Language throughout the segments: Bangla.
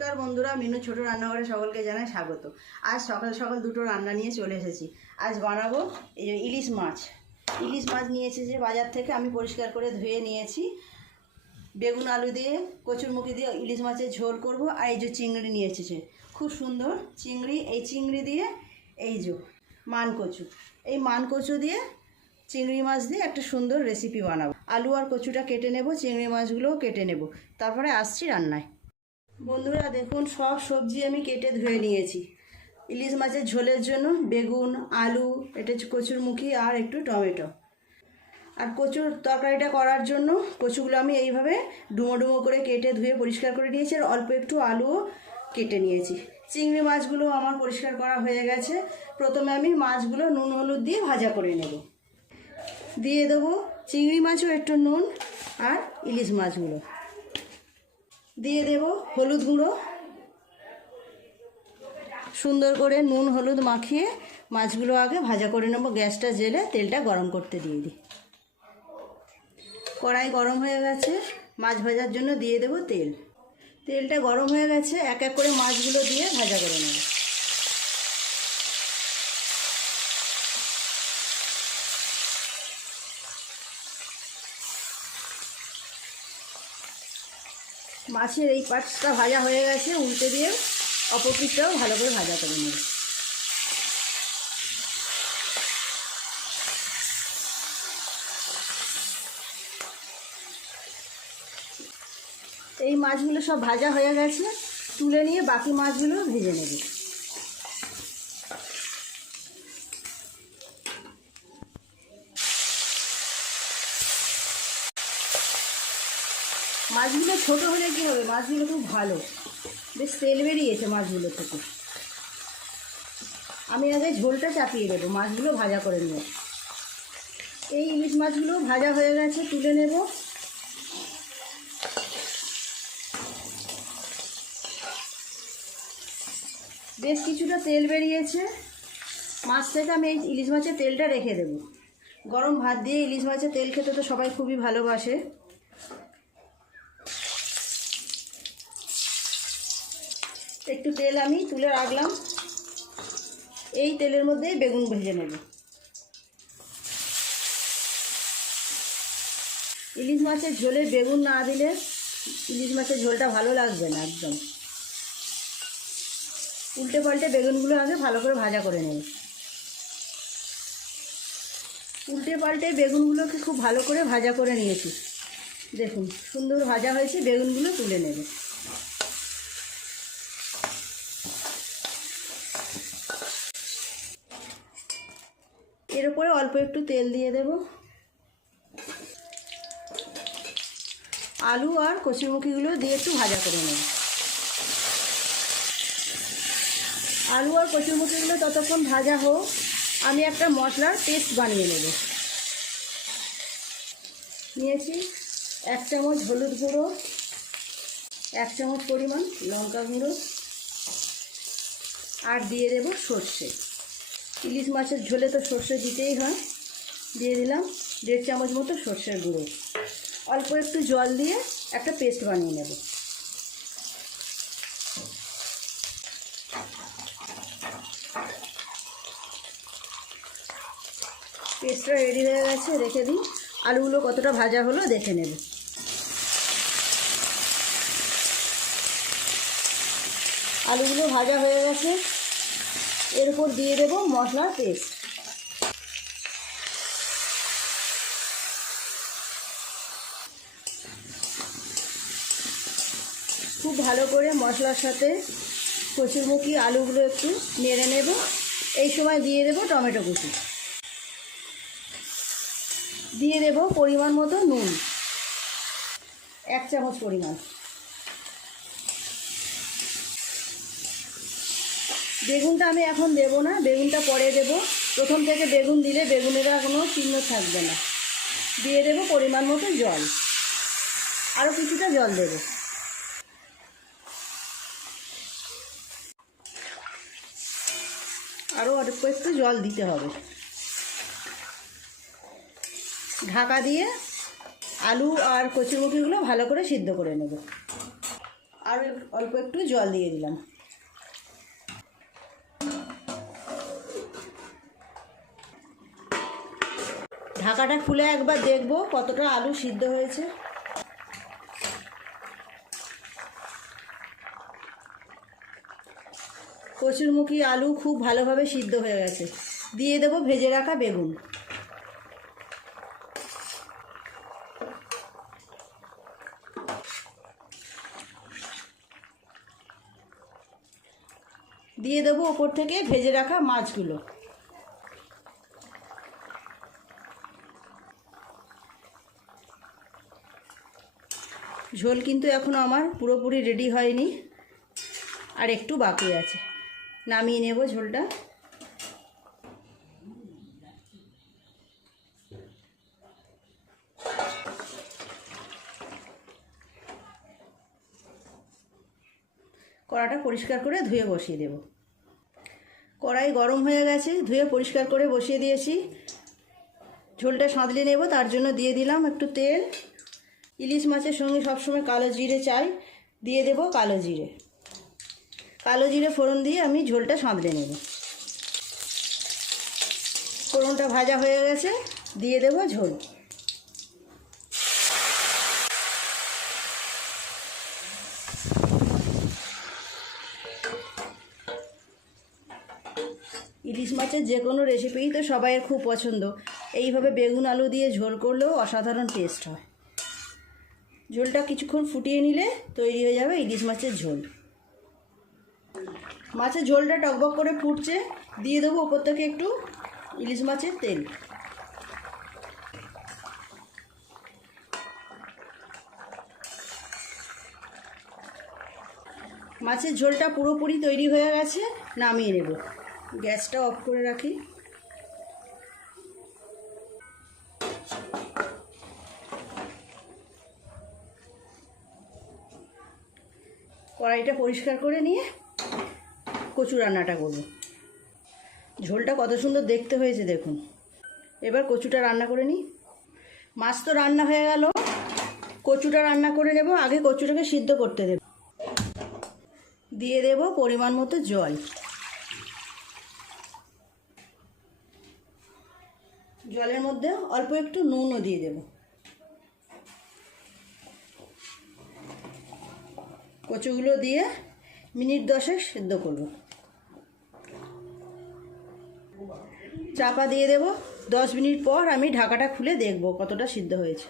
নমস্কার বন্ধুরা, মিনু ছোট রান্নাঘরে সকলকে জানাই স্বাগত। আজ সকাল সকাল দুটো রান্না নিয়ে চলে এসেছি। আজ বানাবো এই যে ইলিশ মাছ নিয়ে এসেছি বাজার থেকে। আমি পরিষ্কার করে ধুয়ে নিয়েছি। বেগুন আলু দিয়ে কচুরমুখী দিয়ে ইলিশ মাছের ঝোল করব। আর এই যে চিংড়ি নিয়ে এসেছে, খুব সুন্দর চিংড়ি। এই চিংড়ি দিয়ে এই যে মানকচু, এই মানকচু দিয়ে চিংড়ি মাছ দিয়ে একটা সুন্দর রেসিপি বানাবো। আলু আর কচুটা কেটে নেব, চিংড়ি মাছগুলোও কেটে নেব, তারপরে আসছি রান্নায়। বন্ধুরা দেখুন, সব সবজি আমি কেটে ধুয়ে নিয়েছি। ইলিশ মাছের ঝোলের জন্য বেগুন, আলু, এটা কচুরমুখী আর একটু টমেটো। আর কচুর তরকারিটা করার জন্য কচুগুলো আমি এইভাবে ডুমো ডুমো করে কেটে ধুয়ে পরিষ্কার করে নিয়েছি। আর অল্প একটু আলুও কেটে নিয়েছি। চিংড়ি মাছগুলো আমার পরিষ্কার করা হয়ে গেছে। প্রথমে আমি মাছগুলো নুন হলুদ দিয়ে ভাজা করে নেব। দিয়ে দেবো চিংড়ি মাছও একটু নুন, আর ইলিশ মাছগুলো দিয়ে দেব হলুদ গুঁড়ো। সুন্দর করে নুন হলুদ মাখিয়ে মাছগুলো আগে ভাজা করে নেব। গ্যাসটা জেলে তেলটা গরম করতে দিয়ে দিই। কড়াই গরম হয়ে গেছে, মাছ ভাজার জন্য দিয়ে দেব তেল। তেলটা গরম হয়ে গেছে, এক এক করে মাছগুলো দিয়ে ভাজা করে নেব। মাছের এই পাটটা ভাজা হয়ে গেছে, উল্টে দিয়ে অপর পিঠটাও ভালো করে ভাজা করে নেব। এই মাছগুলো সব ভাজা হয়ে গেছে, তুলে নিয়ে বাকি মাছগুলো ভেজে নেব। মাছগুলো ছোট হলে কী হবে, মাছগুলো খুব ভালো, বেশ তেল বেরিয়েছে মাছগুলো থেকে। আমি আগে ঝোলটা চাপিয়ে দেবো, মাছগুলো ভাজা করে নেব। এই ইলিশ মাছগুলো ভাজা হয়ে গেছে, তুলে নেব। বেশ কিছুটা তেল বেরিয়েছে মাছ থেকে। আমি এই ইলিশ মাছের তেলটা রেখে দেব। গরম ভাত দিয়ে ইলিশ মাছের তেল খেতে তো সবাই খুবই ভালোবাসে। একটু তেল আমি তুলে রাখলাম। এই তেলের মধ্যেই বেগুন ভেজে নেব। ইলিশ মাছের ঝোলে বেগুন না দিলে ইলিশ মাছের ঝোলটা ভালো লাগবে না একদম। উল্টে পাল্টে বেগুনগুলো আগে ভালো করে ভাজা করে নেব। উল্টে পাল্টে বেগুনগুলোকে খুব ভালো করে ভাজা করে নিয়েছি। দেখুন সুন্দর ভাজা হয়েছে, বেগুনগুলো তুলে নেব। এর উপরে অল্প একটু তেল দিয়ে দেব। আলু আর কচুরমুখীগুলো দিয়ে একটু ভাজা করে নেব। আলু আর কচুরমুখীগুলো ততক্ষণ ভাজা হোক, আমি একটা মশলার পেস্ট বানিয়ে নেব। নিয়েছি 1 চামচ হলুদ গুঁড়ো, 1 চামচ পরিমাণ লঙ্কা গুঁড়ো, আর দিয়ে দেব সর্ষে। ইলিশ মাছের ঝোলে তো সর্ষে দিতেই হয়। দিয়ে দিলাম 1.5 চামচ মতো সর্ষের গুঁড়ো। অল্প একটু জল দিয়ে একটা পেস্ট বানিয়ে নেব। পেস্টটা রেডি হয়ে গেছে, রেখে দিই। আলুগুলো কতটা ভাজা হলো দেখে নেব। আলুগুলো ভাজা হয়ে গেছে, এর উপর দিয়ে দেব মশলার পেস্ট। খুব ভালো করে মশলার সাথে কচুরমুখী আলুগুলো একটু নেড়ে নেব। এই সময় দিয়ে দেব টমেটো কুচি, দিয়ে দেব পরিমাণ মতো নুন, 1 চামচ পরিমাণ। বেগুনটা আমি এখন দেব না, বেগুনটা পরে দেব। প্রথম থেকে বেগুন দিলে বেগুনের কোনো চিহ্ন থাকবে না। দিয়ে দেব পরিমাণ মতো জল, আরও কিছুটা জল দেব। আরও অল্প একটু জল দিতে হবে। ঢাকা দিয়ে আলু আর কচুরমুখীগুলো ভালো করে সিদ্ধ করে নেব। আর অল্প একটু জল দিয়ে দিলাম। ঢাকাটা খুলে একবার দেখব কতটা আলু সিদ্ধ হয়েছে। কচুরমুখী আলু খুব ভালোভাবে সিদ্ধ হয়ে গেছে। দিয়ে দেব ভেজে রাখা বেগুন। দিয়ে দেবো ওপর থেকে ভেজে রাখা মাছগুলো। ঝোল কিন্তু এখনও আমার পুরোপুরি রেডি হয়নি, আর একটু বাকি আছে। নামিয়ে নেব ঝোলটা। কড়াটা পরিষ্কার করে ধুয়ে বসিয়ে দেব। কড়াই গরম হয়ে গেছে, ধুয়ে পরিষ্কার করে বসিয়ে দিয়েছি। ঝোলটা সাঁতলে নেব, তার জন্য দিয়ে দিলাম একটু তেল। ইলিশ মাছের সঙ্গে সবসময় কালো জিরে চাই, দিয়ে দেব কালো জিরে। কালো জিরে ফোড়ন দিয়ে আমি ঝোলটা সাঁতলে নেব। ফোড়নটা ভাজা হয়ে গেছে, দিয়ে দেব ঝোল। ইলিশ মাছের যে কোনো রেসিপিই তো সবাইয়ের খুব পছন্দ। এইভাবে বেগুন আলু দিয়ে ঝোল করলেও অসাধারণ টেস্ট হয়। ঝোলটা কিছুক্ষণ ফুটিয়ে নিলে তৈরি হয়ে যাবে ইলিশ মাছের ঝোল। মাছের ঝোলটা টকবক করে ফুটছে, দিয়ে দেবো ওপর থেকে একটু ইলিশ মাছের তেল। মাছের ঝোলটা পুরোপুরি তৈরি হয়ে গেছে, নামিয়ে নেব। গ্যাসটা অফ করে রাখি। কড়াইটা পরিষ্কার করে নিয়ে কচু রান্নাটা করব। ঝোলটা কত সুন্দর দেখতে হয়েছে দেখুন। এবার কচুটা রান্না করে নিই। মাছ তো রান্না হয়ে গেল, কচুটা রান্না করে নেব। আগে কচুটাকে সিদ্ধ করতে দেব। দিয়ে দেব পরিমাণ মতো জল। জলের মধ্যে অল্প একটু নুনও দিয়ে দেব। কচুগুলো দিয়ে মিনিট 10 সিদ্ধ করব। চাপা দিয়ে দেব। 10 মিনিট পর আমি ঢাকাটা খুলে দেখব কতটা সিদ্ধ হয়েছে।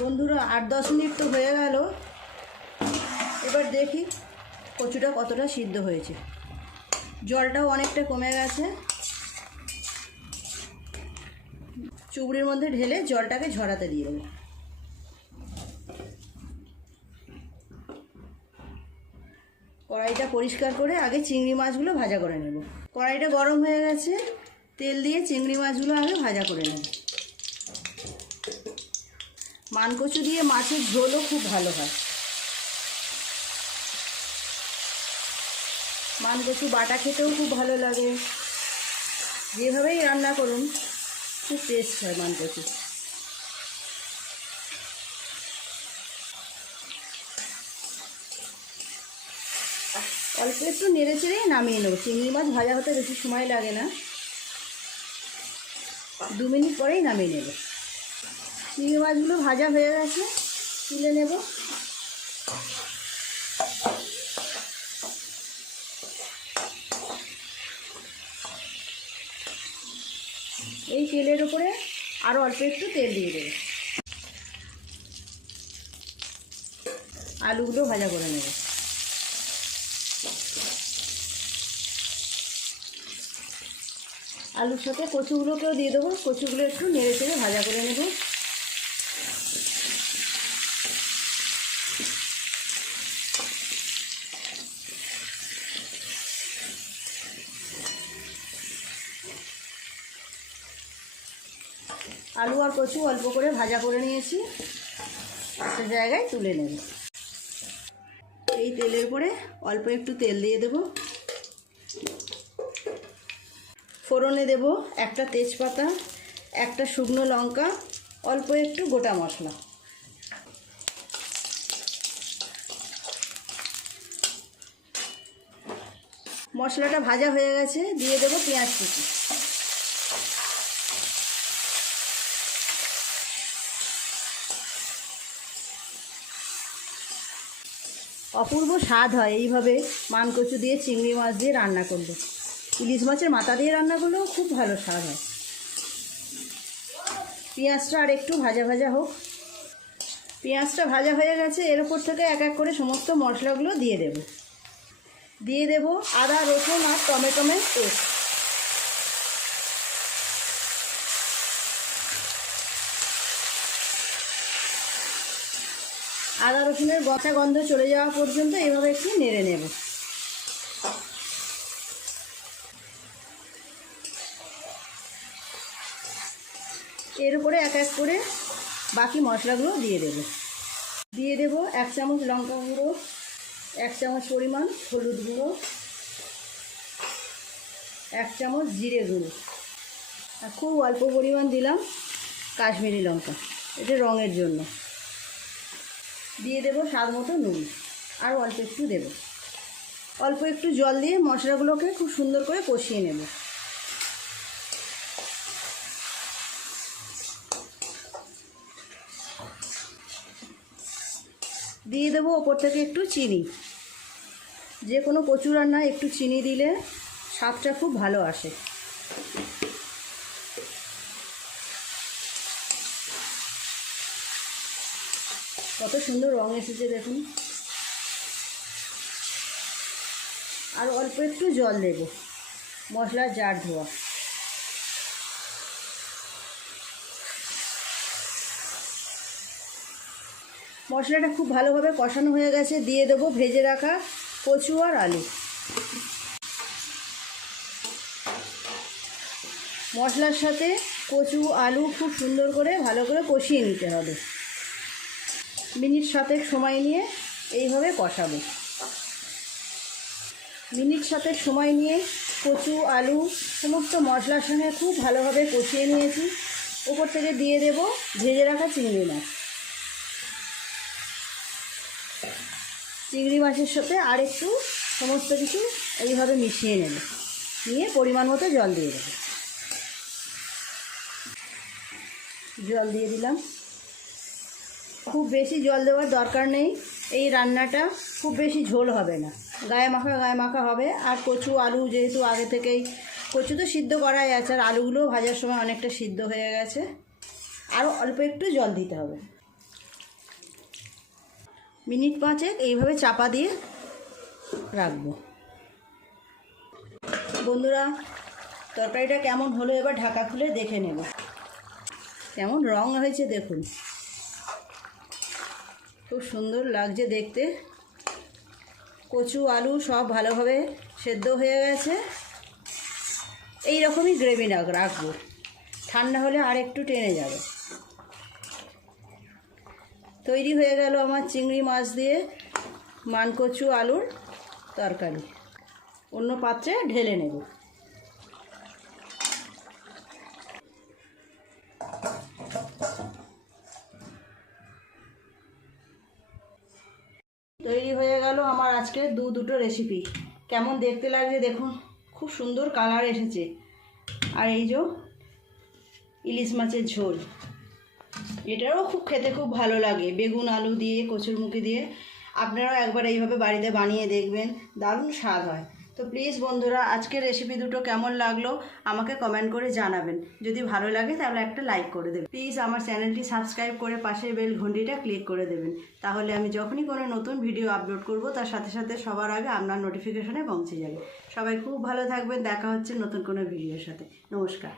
বন্ধুরা 8-10 মিনিট তো হয়ে গেল। এবার দেখি কচুটা কতটা সিদ্ধ হয়েছে। জলটাও অনেকটা কমে গেছে। চুবড়ির মধ্যে ঢেলে জলটাকে ঝরাতে দিয়ে দেবো। কড়াইটা পরিষ্কার করে আগে চিংড়ি মাছগুলো ভাজা করে নেব। কড়াইটা গরম হয়ে গেছে, তেল দিয়ে চিংড়ি মাছগুলো আগে ভাজা করে নেব। মানকচু দিয়ে মাছের ঝোলও খুব ভালো হয়। মানকচু বাটা খেতেও খুব ভালো লাগে। যেভাবেই রান্না করুন খুব টেস্ট হয় মানকচু। অল্প একটু নেড়ে চেড়েই নামিয়ে নেব। চিংড়ি মাছ ভাজা হতে বেশি সময় লাগে না, 2 মিনিট পরেই নামিয়ে নেব। চিংড়ি মাছগুলো ভাজা হয়ে গেছে, তুলে নেব। এই তেলের উপরে আরও অল্প একটু তেল দিয়ে দেব। আলুগুলো ভাজা করে নেব। আলুর সাথে কচুগুলোকেও দিয়ে দেবো। কচুগুলো একটু নেড়ে চেড়ে ভাজা করে নেব। আলু আর কচু অল্প করে ভাজা করে নিয়েছি, একটা জায়গায় তুলে নেব। এই তেলের পরে অল্প একটু তেল দিয়ে দেব। ফোড়নে দেব একটা তেজপাতা, একটা শুকনো লঙ্কা, অল্প একটু গোটা মশলা। মশলাটা ভাজা হয়ে গেছে, দিয়ে দেবো পেঁয়াজ কুচি। অপূর্ব স্বাদ হয় এইভাবে মানকচু দিয়ে চিংড়ি মাছ দিয়ে রান্না করলে। ইলিশ মাছের মাথা দিয়ে রান্না করলেও খুব ভালো স্বাদ হয়। পেঁয়াজটা আর একটু ভাজা ভাজা হোক। পেঁয়াজটা ভাজা হয়ে গেছে, এর উপর থেকে এক এক করে সমস্ত মশলাগুলো দিয়ে দেব। দিয়ে দেব আদা, রসুন আর টমেটোমের পেস্ট। আদা রসুনের কাঁচা গন্ধ চলে যাওয়া পর্যন্ত এইভাবে একটু নেড়ে নেব। এর উপরে এক এক করে বাকি মশলাগুলো দিয়ে দেব। দিয়ে দেব 1 চামচ লঙ্কা গুঁড়ো, 1 চামচ পরিমাণ হলুদ গুঁড়ো, 1 চামচ জিরে গুঁড়ো, আর খুব অল্প পরিমাণ দিলাম কাশ্মীরি লঙ্কা, এটা রঙের জন্য। দিয়ে দেব স্বাদ মতো নুন, আর অল্প একটু দেব। অল্প একটু জল দিয়ে মশলাগুলোকে খুব সুন্দর করে কষিয়ে নেব। দিয়ে দেবো ওপর থেকে একটু চিনি। যে কোনো কচু রান্নায় একটু চিনি দিলে স্বাদটা খুব ভালো আসে। কত সুন্দর রং এসেছে দেখুন। আর অল্প একটু জল দেব, মশলার জার ধোয়া। মশলাটা খুব ভালোভাবে কষানো হয়ে গেছে, দিয়ে দেবো ভেজে রাখা কচু আর আলু। মশলার সাথে কচু আলু খুব সুন্দর করে ভালো করে কষিয়ে নিতে হবে। মিনিট 7 সময় নিয়ে এইভাবে কষাবো। মিনিট 7 সময় নিয়ে কচু আলু সমস্ত মশলার সঙ্গে খুব ভালোভাবে কষিয়ে নিয়েছি। উপর থেকে দিয়ে দেব ভেজে রাখা চিংড়ি মাছ। চিংড়ি মাছের সাথে আর একটু সমস্ত কিছু এইভাবে মিশিয়ে নেব, নিয়ে পরিমাণ মতো জল দিয়ে দেব। জল দিয়ে দিলাম। খুব বেশি জল দেওয়ার দরকার নেই, এই রান্নাটা খুব বেশি ঝোল হবে না, গায়ে মাখা হবে। আর কচু আলু যেহেতু আগে থেকেই, কচু তো সিদ্ধ করাই আছে, আর আলুগুলোও ভাজার সময় অনেকটা সিদ্ধ হয়ে গেছে। আরও অল্প একটু জল দিতে হবে। মিনিট 5 এইভাবে চাপা দিয়ে রাখবো। বন্ধুরা, তরকারিটা কেমন হলো এবার ঢাকা খুলে দেখে নেব। কেমন রং হয়েছে দেখুন, খুব সুন্দর লাগছে দেখতে। কচু আলু সব ভালোভাবে সেদ্ধ হয়ে গেছে। এই রকমই গ্রেভি রাখবো, ঠান্ডা হলে আর একটু টেনে যাবে। তৈরি হয়ে গেল আমার চিংড়ি মাছ দিয়ে মানকচু আলুর তরকারি। অন্য পাত্রে ঢেলে নেব। তৈরি হয়ে গেল আমার আজকের দুটো রেসিপি। কেমন দেখতে লাগছে দেখুন, খুব সুন্দর কালার এসেছে। আর এই যে ইলিশ মাছের ঝোল, এটাও খুব খেতে খুব ভালো লাগে, বেগুন আলু দিয়ে কচুরমুখী দিয়ে। আপনারাও একবার এইভাবে বাড়িতে বানিয়ে দেখবেন, দারুণ স্বাদ হয়। তো প্লিজ বন্ধুরা, আজকের রেসিপি দুটো কেমন লাগলো আমাকে কমেন্ট করে জানাবেন। যদি ভালো লাগে তাহলে একটা লাইক করে দেবেন। প্লিজ আমার চ্যানেলটি সাবস্ক্রাইব করে পাশের বেল ঘন্টিটা ক্লিক করে দেবেন। তাহলে আমি যখনই কোনো নতুন ভিডিও আপলোড করব তার সাথে সাথে সবার আগে আপনার নোটিফিকেশনে পৌঁছে যাবে। সবাই খুব ভালো থাকবেন, দেখা হচ্ছে নতুন কোনো ভিডিওর সাথে। নমস্কার।